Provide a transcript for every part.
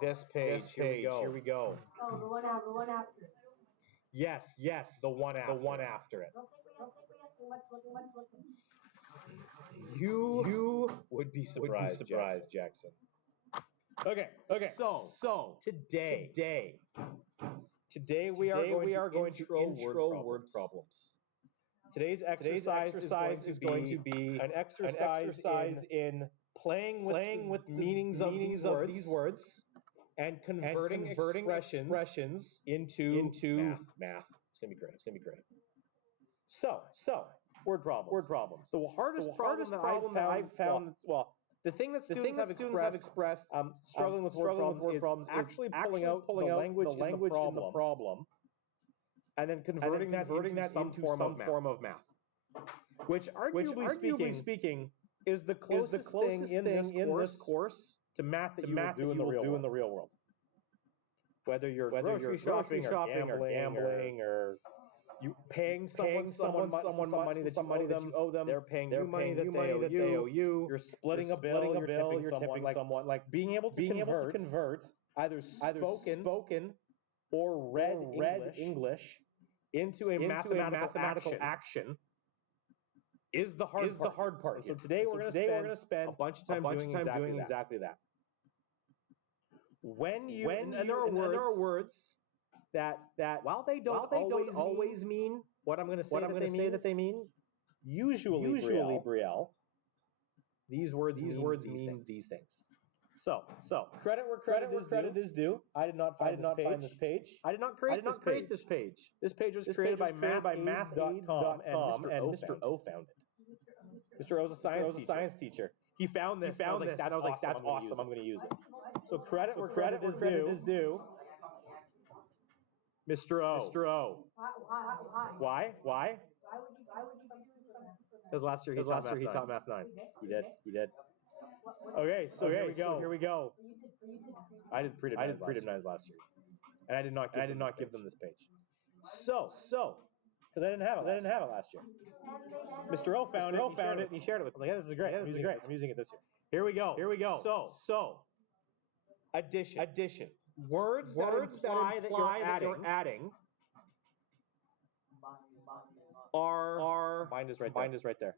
this page. Here we go. Oh, the one after. Yes, the one after it. Don't think we have too much looking. You would be surprised, Jackson. Okay. So today we are going to intro word problems. Today's exercise is going to be an exercise in playing with meanings of these words and converting expressions into math. It's gonna be great. So word problems. The hardest problem that I've found. Well, the thing that students have expressed struggling with word problems is actually pulling out the language in the problem and then converting that into some form of math. Which arguably speaking is the closest thing in this course to math that you will do in the real world. Whether you're grocery shopping or gambling or you paying someone some money that you owe them, they're paying you money that they owe you. You're splitting a bill, you're tipping someone. Like being able to convert either spoken or read English into a mathematical action is the hard part. And so today we're going to spend a bunch of time doing exactly that. And there are words that while they don't always mean what I'm going to say that they mean, usually Brielle, these words mean these things. So credit where credit is due. I did not find this page. I did not create this page. This page was created by mathaids.com and Mr. O found it. Mr. O is a science teacher. He found this. I was like, that's awesome. I'm going to use it. So credit where credit is due. Mr. O. Why? Why would you be doing something? Because last year he taught Math 9. He did. Okay, so here we go. I did prelim 9s last year, and I did not give them this page. So because I didn't have it last year. Mr. O found it and he shared it with me. Like, yeah, this is great. I'm using it this year. Here we go. So addition. Words that imply that you're adding are combined is right there.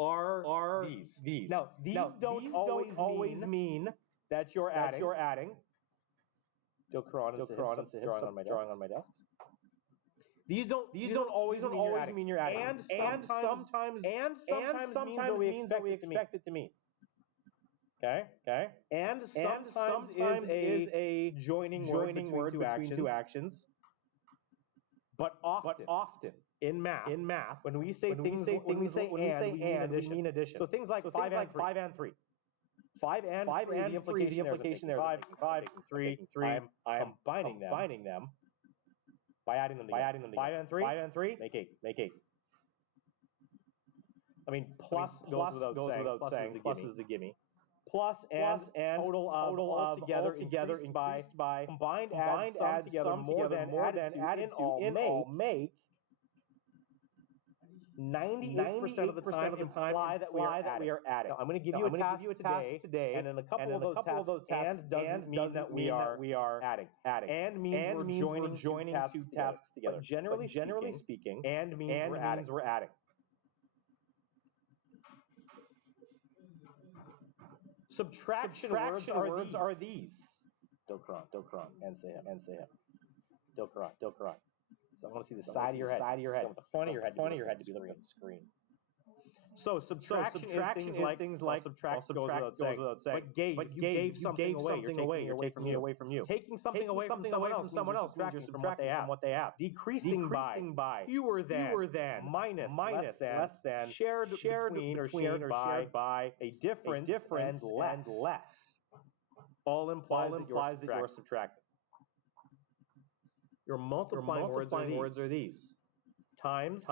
Are these. Now these don't always mean that you're adding. Joe Caron is drawing on my desks. These don't always mean you're adding. And sometimes means what we expect it to mean. Okay. And sometimes is a joining word between two actions. But often in math, when we say and, we mean addition. So things like 5 and 3. 5 and 3, the implication there is 5 and 3. I'm combining them by adding them together. 5 and 3 make 8. I mean, plus goes without saying. Plus is the gimme. Plus and total of together increased by combined adds together more than added to in all make 98% of the time imply that we are adding. Now, I'm going to give you a task today, and in a couple of those tasks doesn't mean that we are adding. And means we're joining two tasks together. But generally speaking, and means we're adding. Subtraction words are these. Dokron, and say him. Dokron. So I want to see the side of your head. So the front of your head to be looking at the screen. So subtraction is things like subtract goes without saying. But you gave something away. You're taking away from you. Taking something away from someone else means you're subtracting from what they have. Decreasing by fewer than minus less than shared between or shared by a difference and less. All implies that you're subtracting. Your multiplying words are these. Times,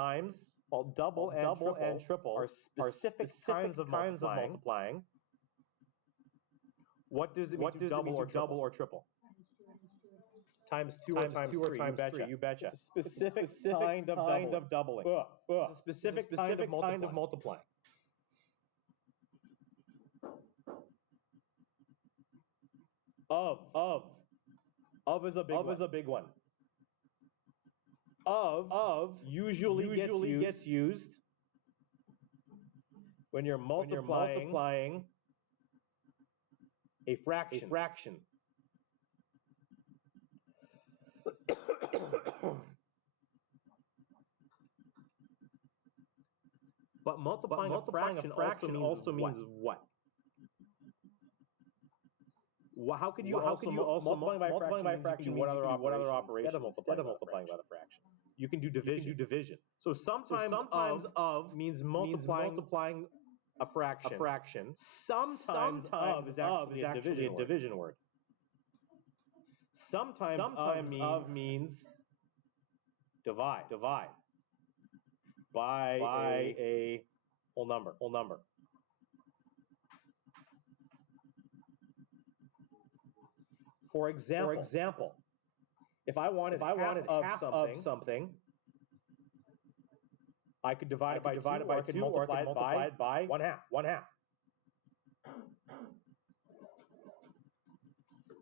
well, double and triple are specific kinds of multiplying. What does it mean to double or triple? Times 2 or times 3, you betcha. It's a specific kind of doubling. It's a specific kind of multiplying. Of is a big one. Of usually gets used when you're multiplying a fraction. But multiplying a fraction also means what? How could you also multiplying by a fraction means what other operation instead of multiplying by the fraction? You can do division. So sometimes of means multiplying a fraction. Sometimes of is actually a division word. Sometimes of means divide by a whole number. For example, if I wanted half of something, I could divide it by 2, or I could multiply it by 1/2.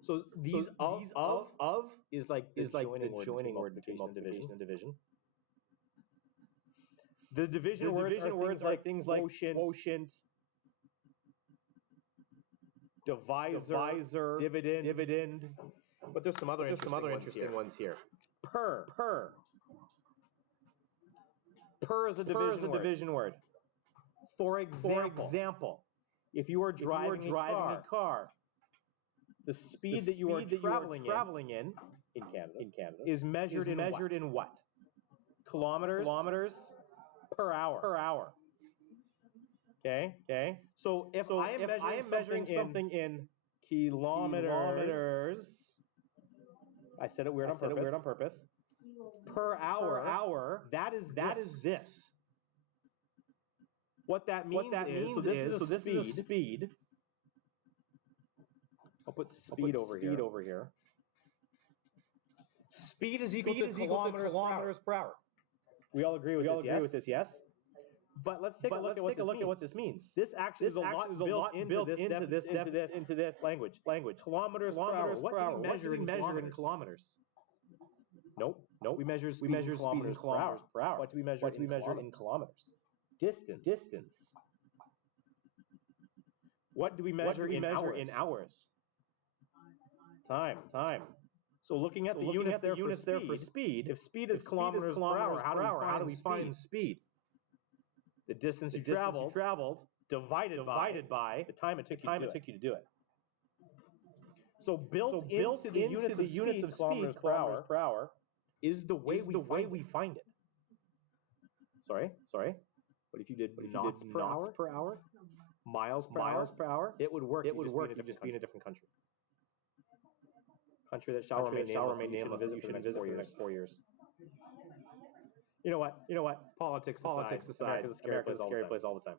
So these of is like the joining word between multiplication and division. The division words are things like quotient, divisor, dividend. But there's some other interesting ones here. Per is a division word. For example, if you are driving a car, the speed that you are traveling in Canada is measured in what? Kilometers per hour. Okay. So if I am measuring something in kilometers, I said it weird on purpose. Per hour, that is this. What that means is this is a speed. I'll put speed over here. Speed is equal to kilometers per hour. We all agree with this, yes? But let's take a look at what this means. This actually is a lot built into this language. Kilometers per hour. What do we measure in kilometers? Nope. We measure speed in kilometers per hour. What do we measure in kilometers? Distance. What do we measure in hours? Time. So looking at the units there for speed, if speed is kilometers per hour, how do we find speed? The distance you traveled divided by the time it took you to do it. So built into the units of speed, kilometers per hour, is the way we find it. Sorry. What if you did knots per hour? Miles per hour? It would work. It would work. You'd just be in a different country. Country that shall remain nameless. You shouldn't visit for the next 4 years. You know what? Politics aside, America's a scary place all the time.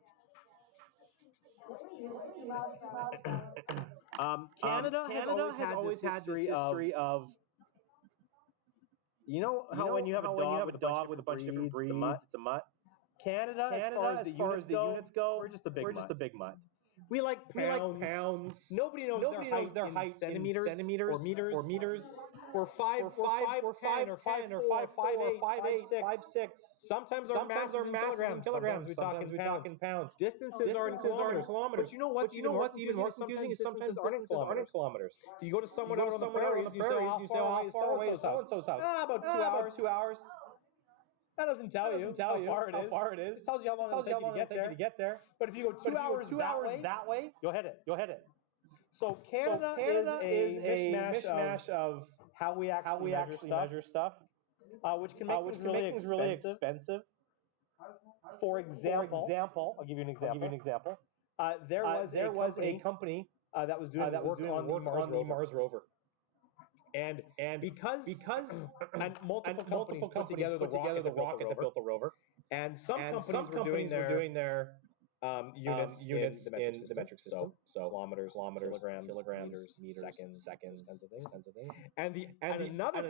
Canada has always had this history of, you know how when you have a dog with a bunch of different breeds, it's a mutt. Canada, as far as the units go, we're just a big mutt. We like pounds. Nobody knows their height in centimeters or meters. We're 5'10" or 5'8", 5'6". Sometimes our mass is in kilograms. We talk in pounds. Distances are in kilometers. But you know what's even more confusing is sometimes aren't in kilometers. You go to someone out on the prairies, you say, how far away is so-and-so's house? About 2 hours. That doesn't tell you how far it is. It tells you how long it'll take you to get there. But if you go 2 hours that way, you'll hit it. So Canada is a mishmash of how we actually measure stuff, which can make things really expensive. For example, I'll give you an example. There was a company that was doing work on the Mars rover. And because multiple companies put together the rocket that built the rover, and some companies were doing their units in the metric system. So kilometers, kilograms, meters, seconds, kinds of things. And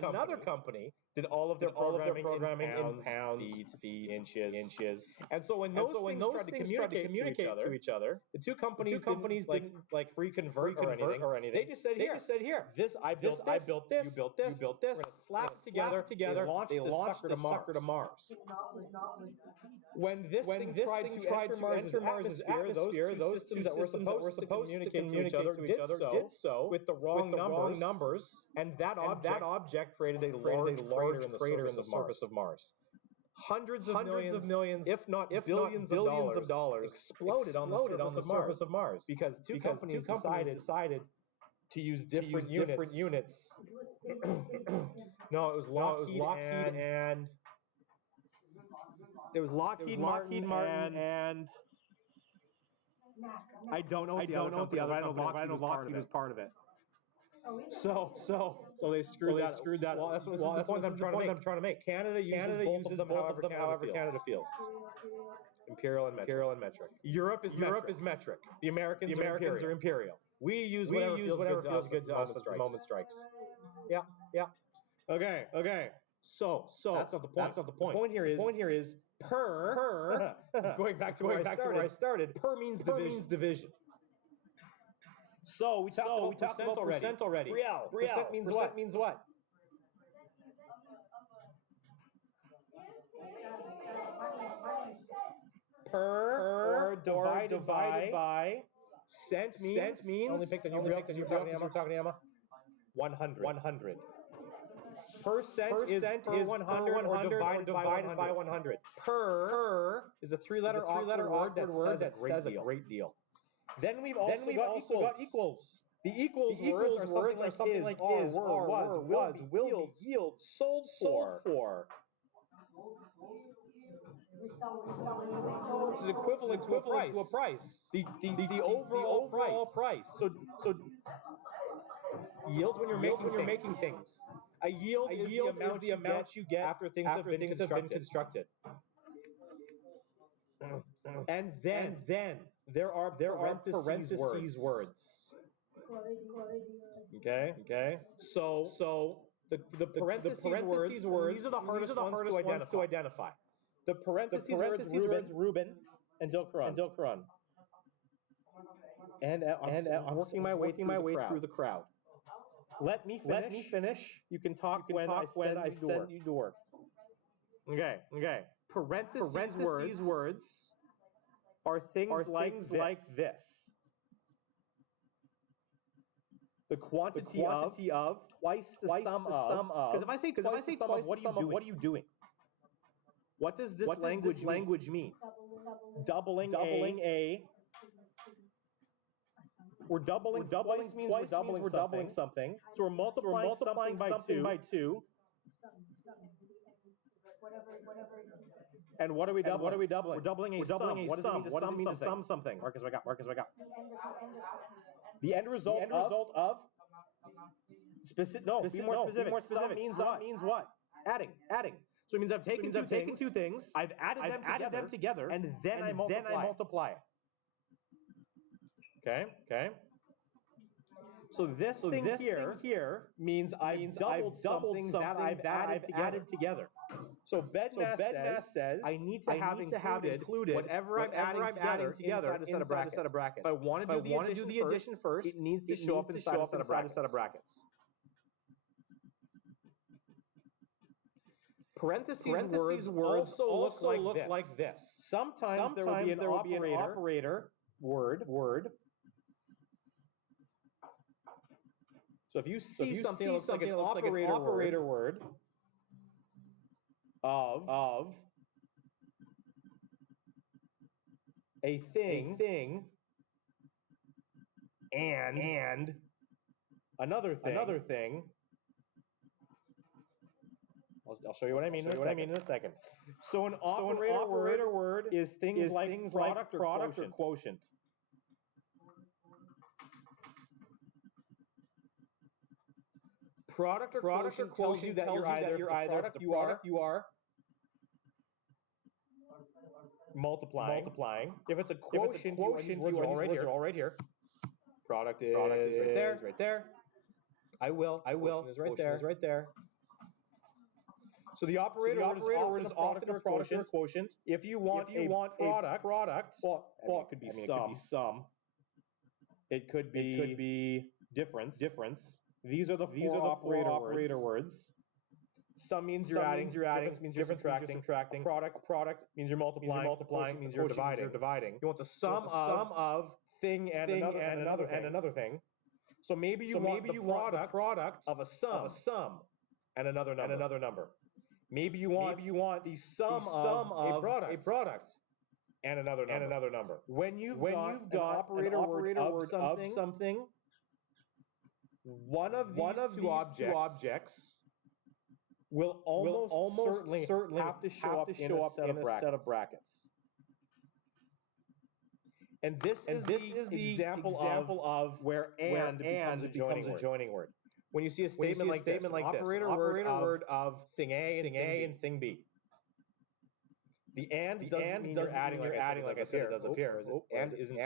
another company did all of their programming in pounds, feet, inches. And so when those things tried to communicate to each other, the two companies didn't like free convert or anything. They just said, here, this I built this, you built this. We're gonna slap it together. They launched the sucker to Mars. When this thing tried to enter Mars's atmosphere, those systems that were supposed to communicate to each other did so with the wrong numbers, and that object created a large crater in the surface of Mars. Hundreds of millions, if not billions of dollars exploded on the surface of Mars because two companies decided to use different units. No, it was Lockheed and it was Lockheed Martin and I don't know what the other company, but I know Lockheed was part of it. So they screwed that. Well, that's the point I'm trying to make. Canada uses both of them however Canada feels. Imperial and metric. Europe is metric. The Americans are imperial. We use whatever feels good to us as the moment strikes. Yeah. Okay. So that's not the point. The point here is per. Going back to where I started. Per means division. So we talked about percent already. Brielle, percent means what? Per or divided by. Cent means. Only picked on you, Brielle, because you're talking to Emma. 100. Percent is per 100 or divided by 100. Per is a three-letter awkward word that says a great deal. Then we've also got equals. The equals words are something like is, are, was, will, yield, sold for. This is equivalent to a price. The overall price. So yield when you're making things. A yield is the amount you get after things have been constructed. And then there are parentheses words. Okay. So the parentheses words, these are the hardest ones to identify. The parentheses words, Ruben and Dilkaran. And I'm working my way through the crowd. Let me finish. You can talk when I send you to work. Okay. Parentheses words are things like this. The quantity of twice the sum of. Because if I say twice the sum of, what are you doing? What does this language mean? Doubling a. We're doubling twice means we're doubling something. So we're multiplying something by 2. And what are we doubling? We're doubling a sum. What does it mean to sum something? Marcus, I got. The end result of. Be more specific. Sum means what? Adding. So it means I've taken two things. I've added them together, and then I multiply it. Okay. So this thing here means I've doubled something that I've added together. So BEDMAS says I need to have included whatever I'm adding together inside a set of brackets. If I want to do the addition first, it needs to show up inside a set of brackets. Parentheses words also look like this. Sometimes there will be an operator word. So if you see something that looks like an operator word of a thing and another thing. I'll show you what I mean in a second. So an operator word is things like product or quotient. Product or quotient tells you that you're either you are multiplying. If it's a quotient, you use words are all right here. Product is right there. I will. Quotient is right there. So the operator word is often a product or a quotient. If you want a product, well, it could be sum. It could be difference. These are the four operator words. Sum means you're adding. Difference means you're subtracting. Product means you're multiplying. Quotient means you're dividing. You want the sum of thing and another thing. So maybe you want the product of a sum and another number. Maybe you want the sum of a product and another number. When you've got an operator word of something, one of these two objects will almost certainly have to show up in a set of brackets. And this is the example of where and becomes a joining word. When you see a statement like this, operator word of thing A and thing B. The and doesn't mean you're adding like I said it does up here. And isn't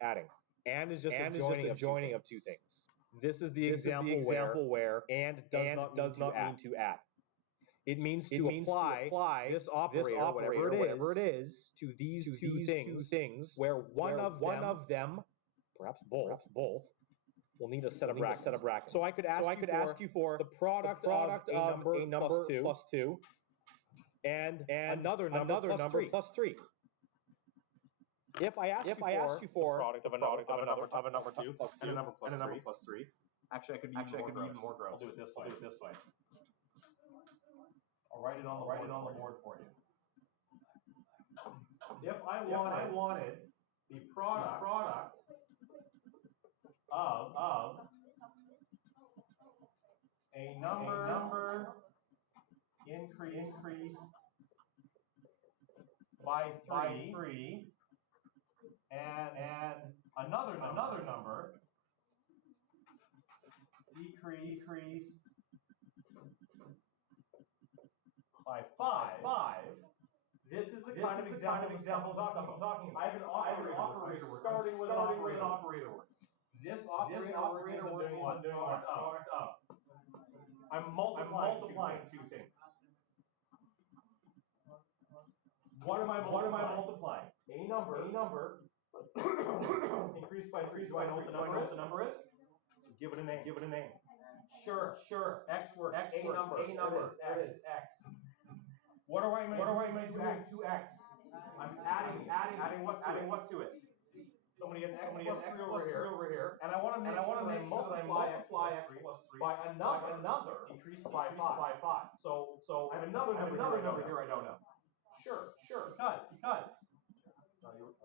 adding. And is just a joining of two things. This is the example where and does not mean to add. It means to apply this operator, whatever it is, to these two things where one of them, perhaps both, will need a set of brackets. So I could ask you for the product of a number plus 2 and another number plus 3. If I asked you for the product of a number 2 plus 2 and a number plus 3, actually I could be even more gross. I'll do it this way. I'll write it on the board for you. If I wanted the product of a number increased by 3 and another number decreased by 5. This is the kind of example I'm talking about. I have an operator word starting with an operator word. This operator word means I'm doing product of. I'm multiplying two things. What am I multiplying? A number increased by 3. Do I know what the number is? Give it a name. Sure. X works. A number. X. What am I doing to X? I'm adding what to it? Somebody get an X plus 3 over here. And I want to make sure that I multiply X plus 3 by another decreased by 5. So I have another number here I don't know. Sure. Because. You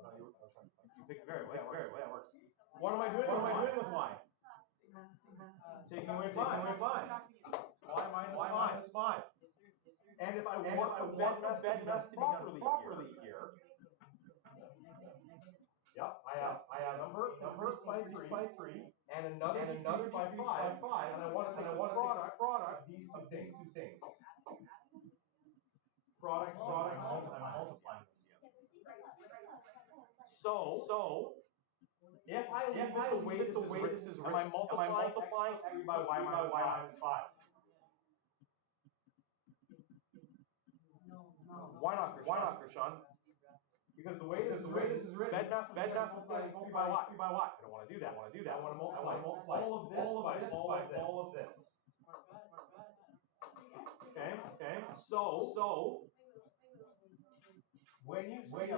picked very well. That works. What am I doing with Y? Taking away 5. Y minus 5. And if I want the bedness to be properly here, yep, I have number by 3 and another by 5, and I want to take the product of these two things. Product, I'm multiplying them together. So if I leave it the way this is written, am I multiplying X by Y minus 5? Why not, Krishan? Because the way this is written, bedmass multiplies 3 by what? I don't want to do that. I want to multiply all of this. Okay. So when you see a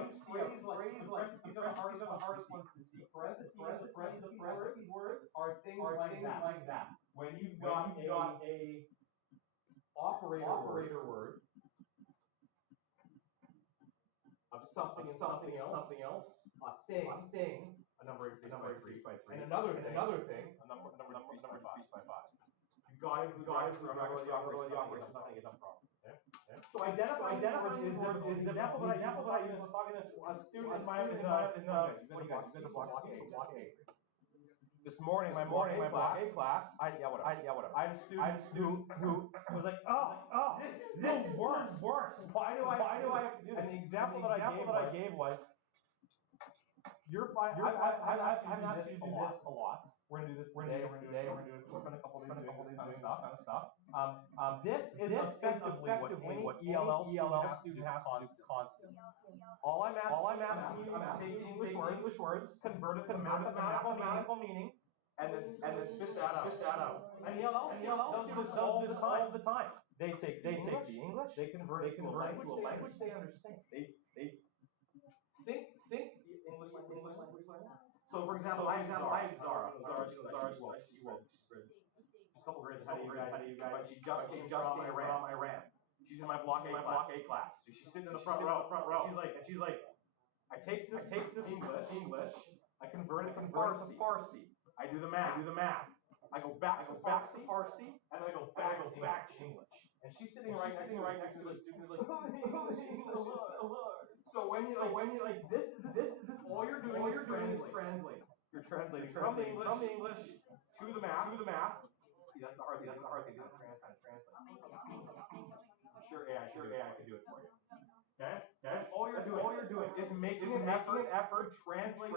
phrase like these are the hardest ones to see. Parentheses words are things like that. When you've got a operator word of something else, a thing, a number increased by 3, and another thing, a number increased by 5. You got it. Remember the operation. Nothing is done properly. Okay. So identifying these words is the example that I used talking to a student in my block A. This morning, my block A class, I had a student who was like, this is the worst. Why do I have to do this? And the example that I gave was, you're fine. I've asked you to do this a lot. We're gonna do this today. We're gonna do it. We're spend a couple days doing this kind of stuff. This is effectively what any ELL student has to do constantly. All I'm asking you to take English words, convert it to mathematical meaning, and then spit that out. And ELL students does this all the time. They take the English, they convert it to a language they understand. They think English language learning. So for example, I have Zara. Zara, she's a couple grades ahead of you guys, but she just came from Iran. She's in my block A class. She's sitting in the front row. And she's like, I take this English, I convert it to Farsi. I do the math. I go back to Farsi, and then I go back to English. And she's sitting right next to the student who's like, English is so hard. So when you like this, all you're doing is translate. You're translating from the English to the math. See, that's the hard thing. To translate. Sure, AI can do it for you. Okay? All you're doing is making an effort to translate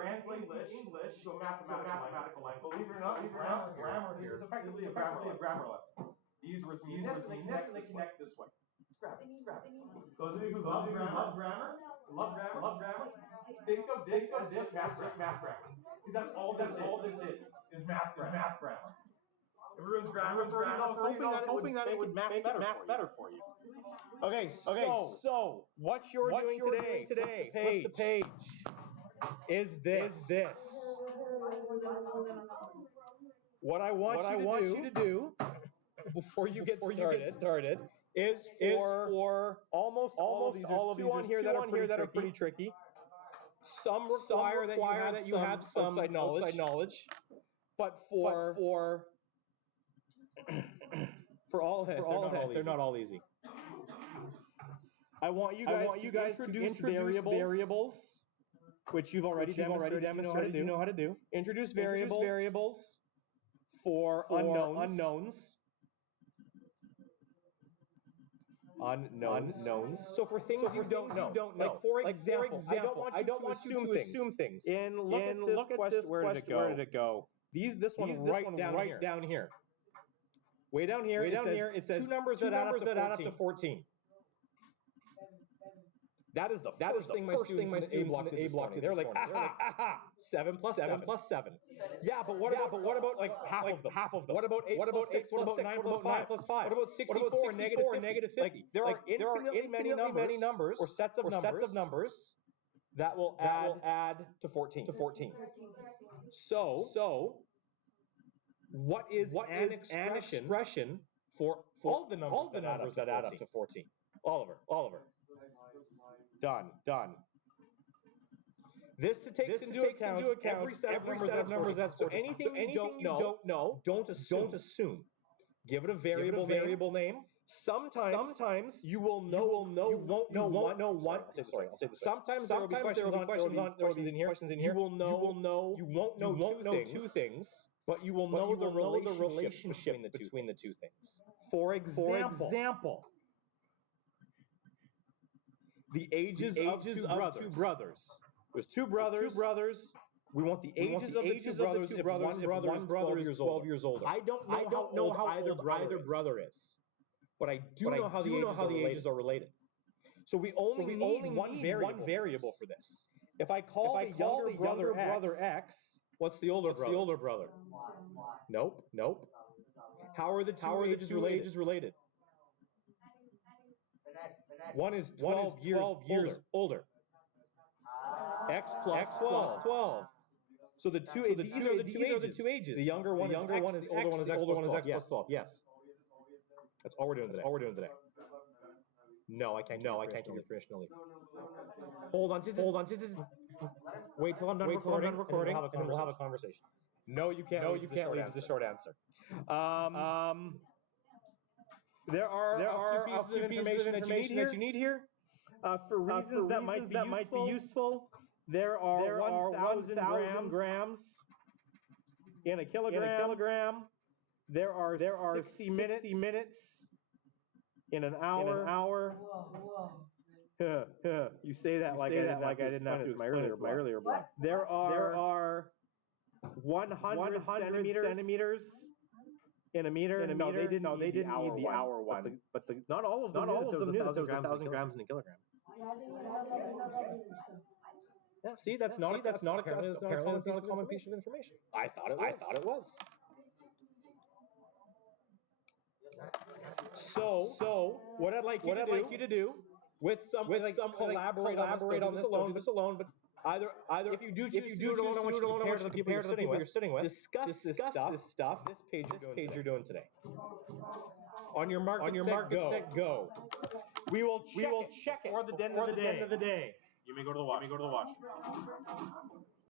English to a mathematical language. Believe it or not, grammar here is effectively a grammar lesson. These words mean this, and they connect this way. It's grammar. Those of you who love grammar, think of this as just math grammar. Because that's all this is math grammar. Everyone's grammar. I was hoping that it would make math better for you. Okay, so what you're doing today, flip the page, is this. What I want you to do before you get started is for almost all of these, there's two on here that are pretty tricky. Some require that you have some outside knowledge, but for all of it, they're not all easy. I want you guys to introduce variables, which you've already demonstrated you know how to do. Introduce variables for unknowns. So for things you don't know. Like for example, I don't want you to assume things. Look at this quest, where did it go? This one right down here. Way down here, it says two numbers that add up to 14. That is the first thing my students in A block did. They're like, 7 plus 7. Yeah, but what about like half of them? What about 8 plus 6? What about 9 plus 5? What about 64 and negative 50? Like, there are infinitely many numbers or sets of numbers that will add to 14. So what is an expression for all the numbers that add up to 14? Oliver. Done. This takes into account every set of numbers that's 14. So anything you don't know, don't assume. Give it a variable name. Sometimes you will know, you won't know one. I'll say this. Sometimes there will be questions in here. You will know, you won't know two things, but you will know the relationship between the two things. For example, the ages of two brothers. There's two brothers. We want the ages of the two brothers if one brother is 12 years older. I don't know how either brother is. But I do know how the ages are related. So we only need one variable for this. If I call the younger brother X, what's the older brother? Nope. How are the two ages related? One is 12 years older. X plus 12. So these are the two ages. The younger one is X, the older one is X plus 12. Yes. That's all we're doing today. No, I can't give you permission to leave. Hold on. Wait till I'm done recording, and we'll have a conversation. No, you can't leave the short answer. There are a few pieces of information that you need here. For reasons that might be useful, there are 1,000 grams in a kilogram, there are 60 minutes in an hour. You say that like I didn't have to explain it to my earlier block. There are 100 centimeters in a meter. No, they didn't need the hour one. But not all of them knew that there was 1,000 grams in a kilogram. Yeah, I didn't know that either. Yeah, see, that's not a common piece of information. I thought it was. So what I'd like you to do with some collaborate on this alone, but either if you do choose to do it alone, I want you to compare to the people you're sitting with. Discuss this stuff. This page you're doing today. On your mark, set, go. We will check it before the end of the day. You may go to the wash.